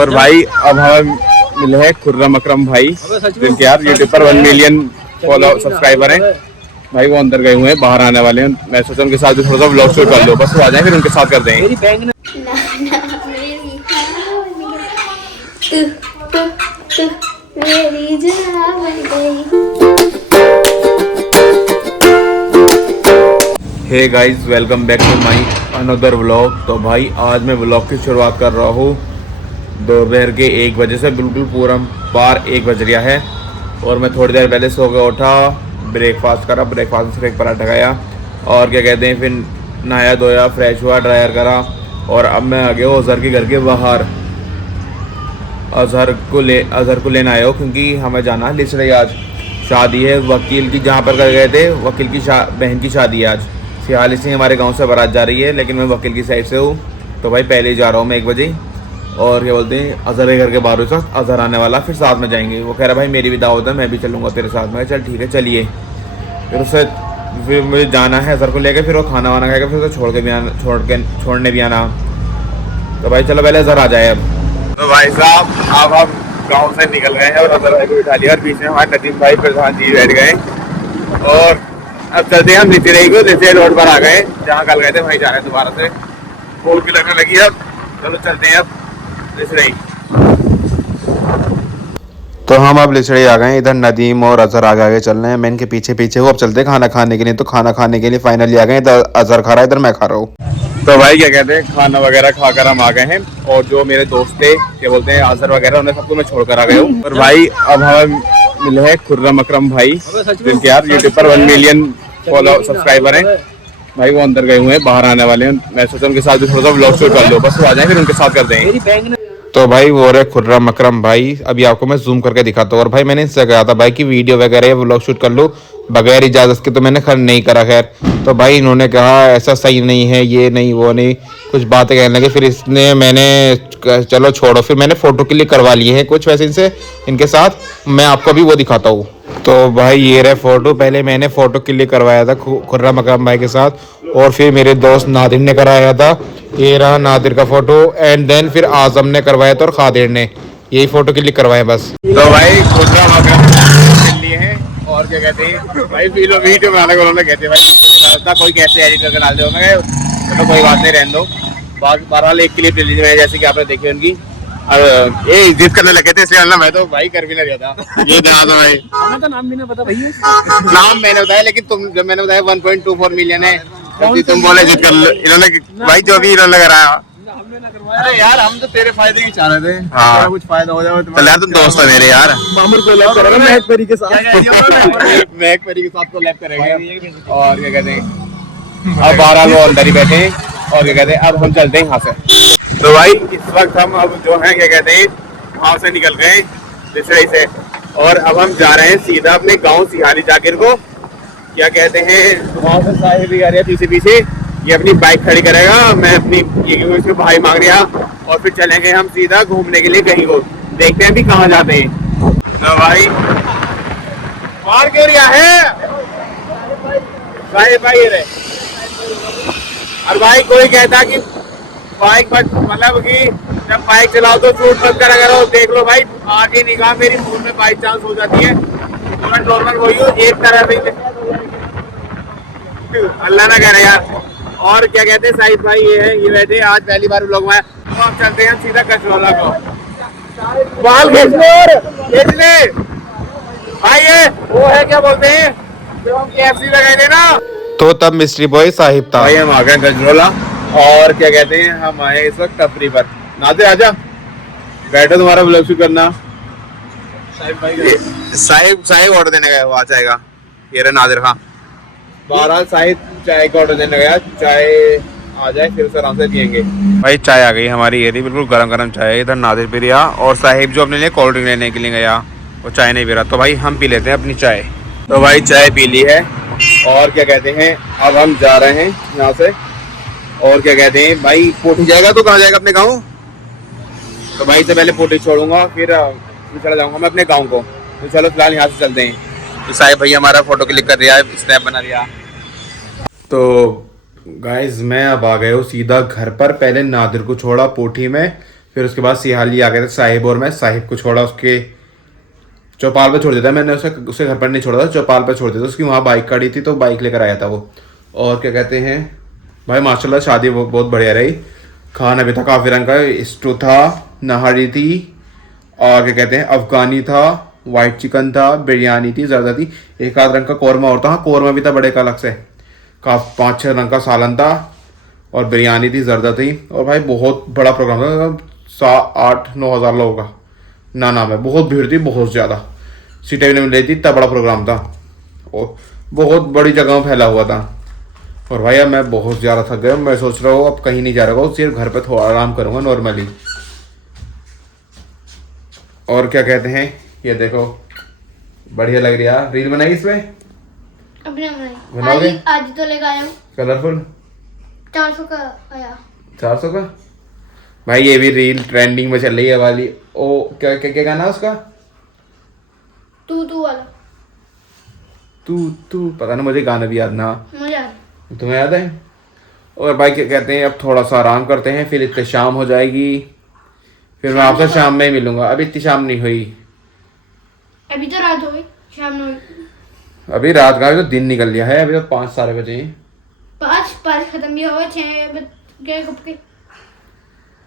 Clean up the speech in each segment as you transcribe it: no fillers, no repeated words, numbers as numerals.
और भाई अब हमें मिले हैं खुर्रम अकरम भाई, जिनके यार यूट्यूब पर 1 मिलियन फॉलो सब्सक्राइबर हैं। भाई वो अंदर गए हुए हैं, बाहर आने वाले हैं। मैं सोचा उनके साथ भी थोड़ा सा व्लॉग शूट कर लो, बस वो आ जाए फिर उनके साथ कर देंगे। Hey guys, welcome back to my another vlog. तो भाई आज मैं व्लॉग की शुरुआत कर रहा हूँ दोपहर के 1 बजे से। बिल्कुल पूरा बार 1 बज रहा है और मैं थोड़ी देर पहले सो के उठा, ब्रेकफास्ट करा, ब्रेकफास्ट से एक पराठा खाया और क्या कहते हैं फिर नहाया धोया, फ्रेश हुआ, ड्रायर करा और अब मैं आ गया हूँ अजहर के घर के बाहर। अजहर को लेना आया हो क्योंकि हमें जाना है लिसड़े। आज शादी है वकील की, जहाँ पर कर गए थे वकील की बहन की शादी है आज। सियाली सिंह हमारे गांव से बारात जा रही है, लेकिन मैं वकील की साइड से हूँ तो भाई पहले ही जा रहा हूँ मैं 1 बजे। और क्या बोलते हैं अजहर के घर के बाहर साथ अजहर आने वाला, फिर साथ में जाएंगे। वो कह रहा भाई मेरी भी दावत है, मैं भी चलूँगा तेरे साथ में। चल ठीक है चलिए। फिर मुझे जाना है अजहर को लेकर, फिर वो खाना वाना खाएगा, फिर उसे छोड़ने भी आना। तो भाई चलो पहले अजहर आ जाए अब। तो भाई साहब अब हम गाँव से निकल गए हैं और अजहर भाई को बिठा लिया और बीच में हमारे नदीम भाई प्रधान जी बैठ गए। और अब चलते हैं हम लिचड़े को, लिचड़े रोड पर आ गए जहाँ कल गए थे, वहीं जा रहे हैं दोबारा से। भूख भी लगने लगी है अब, चलो चलते हैं अब लिचड़े। तो हम अब लिचड़े आ गए, इधर नदीम और अजहर आगे चल रहे हैं, मैं इनके पीछे पीछे हूँ। अब चलते हैं खाना खाने के लिए। तो खाना खाने के लिए फाइनली आ गए, इधर अजहर खा रहा है, इधर मैं खा रहा हूँ। तो भाई क्या कहते हैं खाना वगैरह खाकर हम आ गए हैं और जो मेरे दोस्त थे क्या बोलते हैं अजहर वगैरह, उन्हें सबको मैं छोड़कर आ गया हूँ। और भाई अब हम मिले हैं खुर्रम अकरम भाई, जिनके यार यूट्यूब पर 1 मिलियन फॉलो सब्सक्राइबर हैं। भाई वो अंदर गए हुए हैं, बाहर आने वाले हैं। मैं सोचा उनके साथ भी थोड़ा सा व्लॉग शूट कर लो, बस वो आ जाए फिर उनके साथ कर देंगे। तो भाई वो रहे खुर्रम अकरम भाई, अभी आपको मैं जूम करके दिखाता हूँ। और भाई मैंने इनसे कहा था भाई की वीडियो वगैरह व्लॉग शूट कर लो बगैर इजाज़त के, तो मैंने खैर नहीं करा। खैर तो भाई इन्होंने कहा ऐसा सही नहीं है, ये नहीं वो नहीं, कुछ बातें कहने लगे। फिर इसने मैंने चलो छोड़ो, फिर मैंने फ़ोटो क्लिक करवा लिए हैं कुछ वैसे इनसे, इनके साथ। मैं आपको भी वो दिखाता हूँ। तो भाई ये रहे फ़ोटो, पहले मैंने फ़ोटो क्लिक करवाया था खुर्रम अकरम भाई के साथ, और फिर मेरे दोस्त नादिर ने कराया था। ये रहा नादिर का फ़ोटो, एंड देन फिर आज़म ने करवाया था और खादिर ने, यही फ़ोटो क्लिक करवाए बस। तो भाई खुर्रम अकरम लिए हैं और क्या कहते हैं भाई वीडियो में अलग उन्होंने कहते हैं भाई कोई कैसे एडिट करके डाल दो। मैं चलो कोई बात नहीं, रहने दो। बहरहाल एक क्लिप ले लीजिए जैसे कि आपने देखी उनकी। और ये इज्जत करने लगे थे इसलिए मैं तो भाई कर भी नहीं रहा था। ये जना था भाई, हमें तो नाम भी नहीं पता भैया। नाम मैंने बताया, लेकिन तुम जब मैंने बताया 1.24 मिलियन है तुम बोले इज्जत कर लो। इन्होंने भाई जो भी इन्होंने कराया। अरे यार हम तो तेरे फायदे की चाह रहे थे। हाँ कुछ फायदा हो जाए तो यार, तुम दोस्त है मेरे यार। मामूर को लैब करेगा महक परी के साथ, महक परी के साथ को लैब करेंगे। और क्या कहते हैं अब 12 लोग अंदर ही बैठे हैं और क्या कहते हैं अब हम चलते हैं यहाँ से। तो भाई इस वक्त हम अब जो है क्या कहते हैं वहाँ से निकल गए लिसड़े से, और अब हम जा रहे हैं सीधा अपने गांव सिहाली जाकिर को। क्या कहते हैं वहाँ से साहिब भी आ रहा है पीछे पीछे, ये अपनी बाइक खड़ी करेगा, मैं अपनी ये उसके भाई मांग रहा, और फिर चलेंगे हम सीधा घूमने के लिए कहीं को। देखते हैं अभी कहाँ जाते हैं। तो भाई कौन क्यों रहा है साहिब भाई रहे। और भाई कोई कहता कि बाइक मतलब कि जब बाइक चलाओ तो शूट मत करा करो। देख लो भाई आगे निगाह मेरी फोन में बाई चांस हो जाती है, तुरंत नॉर्मल वही हो एक तरह से। अल्लाह ना करे यार। और क्या कहते हैं साहिब भाई ये है, ये बैठे आज पहली बार लोग में। तो हम चलते हैं सीधा कचरौला को, बाल खींच ले भाई। ये वो है क्या बोलते हैं जो हम KFC लगाए थे ना, तो तब मिस्ट्री बॉय साहिब था। भाई हम आ गए गजरोला और क्या कहते हैं हम आए इस वक्त टपरी पर। नादे आजा बैठो, तुम्हारा ब्लॉग शूट करना। साहिब ऑर्डर देने गया, वो आ जाएगा। ये रहा नादिर खां। बहरहाल साहिब चाय का ऑर्डर देने गया, चाय आ जाए फिर उसे आराम से पियेंगे। भाई चाय आ गई हमारी, ये थी बिल्कुल गरम गरम चाय। इधर नादिर पी रहा और साहिब जो अपने लिए कोल्ड ड्रिंक लेने के लिए गया वो चाय नहीं पी रहा। तो भाई हम पी लेते हैं अपनी चाय। तो भाई चाय पी ली है और क्या कहते हैं अब हम जा रहे हैं यहाँ से। और क्या कहते हैं भाई पोटी जाएगा तो कहाँ जाएगा, अपने गाँव। तो भाई से पहले पोटी छोड़ूंगा फिर चला जाऊंगा मैं अपने गाँव को। तो चलो फिलहाल यहाँ से चलते हैं। तो साहिब भैया हमारा फोटो क्लिक कर दिया है, स्नैप बना दिया। तो गाइज मैं अब आ गया हूँ सीधा घर पर। पहले नादिर को छोड़ा पोठी में, फिर उसके बाद सिहाली आ गए थे साहिब और मैं। साहिब को छोड़ा उसके चौपाल पे छोड़ देता, मैंने उसे घर पर नहीं छोड़ा था, चौपाल पे छोड़ देता, उसकी वहाँ बाइक खड़ी थी तो बाइक लेकर आया था वो। और क्या कहते हैं भाई माशाल्लाह शादी बहुत बढ़िया रही। खाना भी था काफ़ी रंग का, स्टू था, नहारी थी, और क्या कहते हैं अफगानी था, वाइट चिकन था, बिरयानी थी, ज़्यादा थी, एक आध रंग का कौरमा और था। हाँ कौरमा भी था बड़े का अलग से, 5-6 रंग का सालन था, और बिरयानी थी, जर्दा थी। और भाई बहुत बड़ा प्रोग्राम था, 7-8-9 हज़ार लोगों का ना में, बहुत भीड़ थी, बहुत ज़्यादा सीटें भी नहीं मिल रही थी, इतना बड़ा प्रोग्राम था और बहुत बड़ी जगह में फैला हुआ था। और भाई अब मैं बहुत ज़्यादा थक गया, मैं सोच रहा हूँ अब कहीं नहीं जा रहा हूँ, सिर्फ घर पे थोड़ा आराम करूँगा नॉर्मली। और क्या कहते हैं ये देखो बढ़िया लग रही है यार, रील बनाई इसमें अपने बनाओगे? आज तो लेकर आया हूँ, कलरफुल 400 का आया। 400 का भाई, ये भी रील ट्रेंडिंग में चल रही है वाली। ओ क्या क्या क्या गाना है उसका? तू वाला। तू पता नहीं, मुझे गाना भी याद ना। मुझे याद। तुम्हें याद है? और भाई क्या कहते हैं अब थोड़ा सा आराम करते हैं, फिर इतने शाम हो जाएगी, फिर मैं आपसे शाम में ही मिलूंगा। अभी इतनी शाम नहीं हुई, अभी तो रात हो गई, शाम नहीं हुई। अभी रात का, अभी तो दिन निकल गया है, अभी तो 5 सारे बजे हैं। 5 खत्म भी हो गए, 6 बज गए कब के।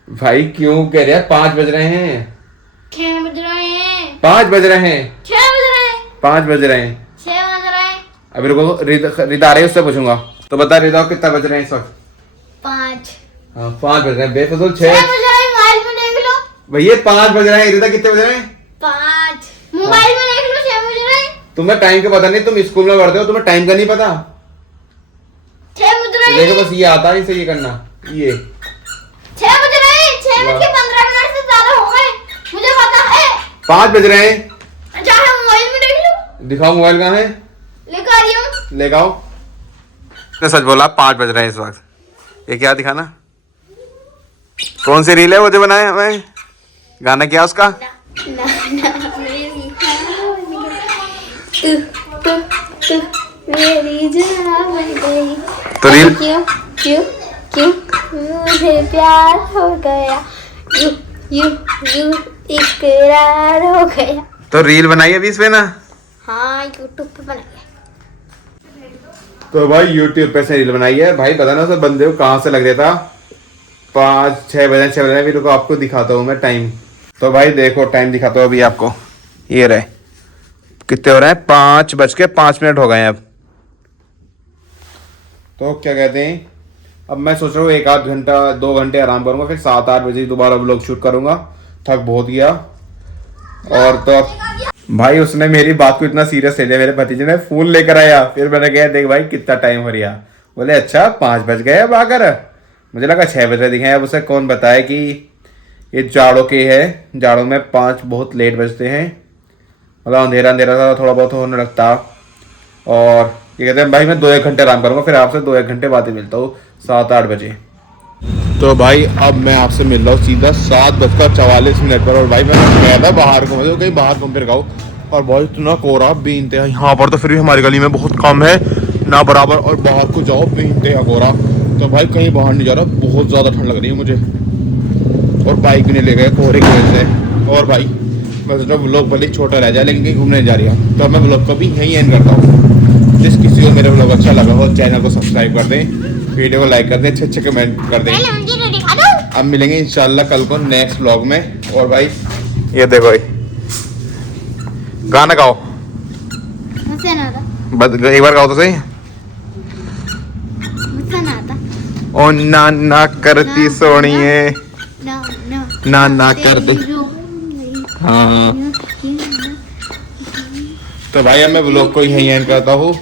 भाई क्यों कह रहे हैं 5 बज रहे हैं? 6 बज रहे हैं। 5 बज रहे हैं। 6 बज रहे हैं। 5 बज रहे हैं। 6 बज रहे हैं। अभी रुको, रिदा आ रही है, उससे पूछूंगा। तो बता रिदा कितना बज रहे हैं इस वक्त? 5। हाँ 5 बज रहे हैं, बेफजूल 6 बज रहे हैं, मोबाइल में देख लो। भैया 5 बज रहे हैं। रिदा कितने बज रहे हैं? 5 मोबाइल में देख लो, 6 बज रहे हैं। तुम्हें टाइम का पता नहीं, तुम स्कूल में पढ़ते हो, तुम्हें टाइम का नहीं पता। 6 बज रहे हैं। देखो बस ये आता है इसे ये करना, ये 6 बज रहे हैं। 6 बज के 15 मिनट से ज्यादा हो गए, मुझे पता है। 5 बज रहे हैं। चाहे मोबाइल में देख लो। दिखाओ मोबाइल कहाँ है, लेकर आ रही हूँ। ले आओ। तो सच बोला 5 बज रहे हैं इस वक्त। ये क्या दिखाना, कौन सी रील है वो जो बनाए हमें, गाना क्या उसका? मेरी जान बन गई। तो रील क्यों क्यों क्यों मुझे प्यार हो गया, यू यू यू इकरार हो गया। तो रील बनाई अभी इसमें ना? हाँ यूट्यूब पे बनाई। तो भाई यूट्यूब पे से रील बनाई है भाई, पता ना सब बंदे को कहाँ से लग रहा था 5-6 बजे 6 बजे। अभी रुको आपको दिखाता हूँ मैं टाइम। तो भाई देखो टाइम दिखाता हूँ अभी आपको, ये रहे कितने हो रहे हैं, 5:05 हो गए हैं अब। तो क्या कहते हैं अब मैं सोच रहा हूँ 1-8 घंटा 2 घंटे आराम करूंगा, फिर 7-8 बजे दोबारा व्लॉग शूट करूंगा। थक बहुत गया। और तो भाई उसने मेरी बात को इतना सीरियस ले लिया, मेरे भतीजे ने फोन लेकर आया, फिर मैंने कहा देख भाई कितना टाइम हो रहा, बोले अच्छा 5 बज गए अब आकर, मुझे लगा 6 बज रहे दिखे। अब उसे कौन बताए कि ये जाड़ों के है, जाड़ों में 5 बहुत लेट बजते हैं, मतलब अंधेरा अंधेरा सा थोड़ा बहुत होने लगता। और ये कहते हैं भाई मैं 2-1 घंटे आराम करूंगा, फिर आपसे 2-1 घंटे बाद ही मिलता हूँ 7-8 बजे। तो भाई अब मैं आपसे मिल रहा हूँ सीधा 7:44 पर। और भाई मैं गया था बाहर को, मतलब कहीं बाहर घूम फिर गाऊँ, और बहुत इतना कोहरा बीनते हैं यहाँ पर, तो फिर भी हमारी गली में बहुत कम है ना बराबर, और बाहर को जाओ बीनते हैं कोहरा। तो भाई कहीं बाहर नहीं जा रहा, बहुत ज़्यादा ठंड लग रही है मुझे, और बाइक भी नहीं ले गए कोहरे की वजह से। और भाई मैं सोचा व्लॉग भले छोटा रह जाए लेकिन कहीं घूमने नहीं जा रही है, तो मैं व्लॉग को भी यहीं एंड करता हूँ। जिस किसी को मेरा व्लॉग अच्छा लगा हो चैनल को सब्सक्राइब कर दें, वीडियो को लाइक कर दें, अच्छे कमेंट कर दें। अब मिलेंगे इंशाल्लाह कल को नेक्स्ट व्लॉग में। और भाई ये देखो गाना गाओ, एक बार गाओ तो सही। ओ ना करती सोनिए, ना कर दे। हाँ तो भाई अब मैं व्लॉग को यहीं एंड करता हूँ।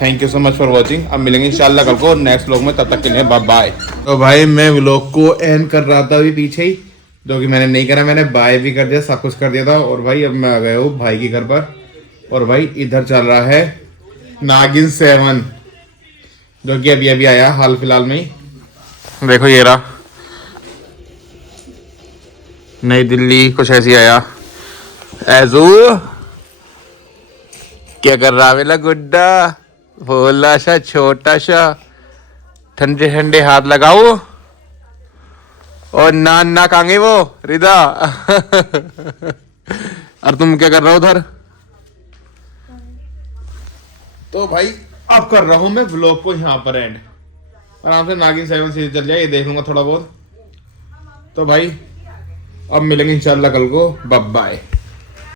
Thank you so much for watching. अब मिलेंगे इंशाल्लाह कल को नेक्स्ट व्लॉग में, तब तक के लिए बाय बाय। तो भाई मैं व्लॉग को एंड कर रहा था अभी पीछे ही, जो कि मैंने नहीं करा, मैंने बाय भी कर दिया, सब कुछ कर दिया था। और भाई अब मैं आ गया हूँ भाई के घर पर, और भाई इधर चल रहा है नागिन 7, जो कि अभी अभी आया हाल फिलहाल में ही। देखो ये रहा, नई दिल्ली कुछ ऐसी आया। एजू क्या कर रहा वेला गुड्डा, भोला सा छोटा सा, ठंडे ठंडे हाथ लगाओ और ना कहांगे वो रिदा। और तुम क्या कर रहे हो उधर? तो भाई अब कर रहा हूं मैं व्लॉग को यहाँ पर एंड। आराम से नागिन 7 सीरीज चल जाए, ये देख लूंगा थोड़ा बहुत। तो भाई अब मिलेंगे इंशाल्लाह कल को। Bye bye.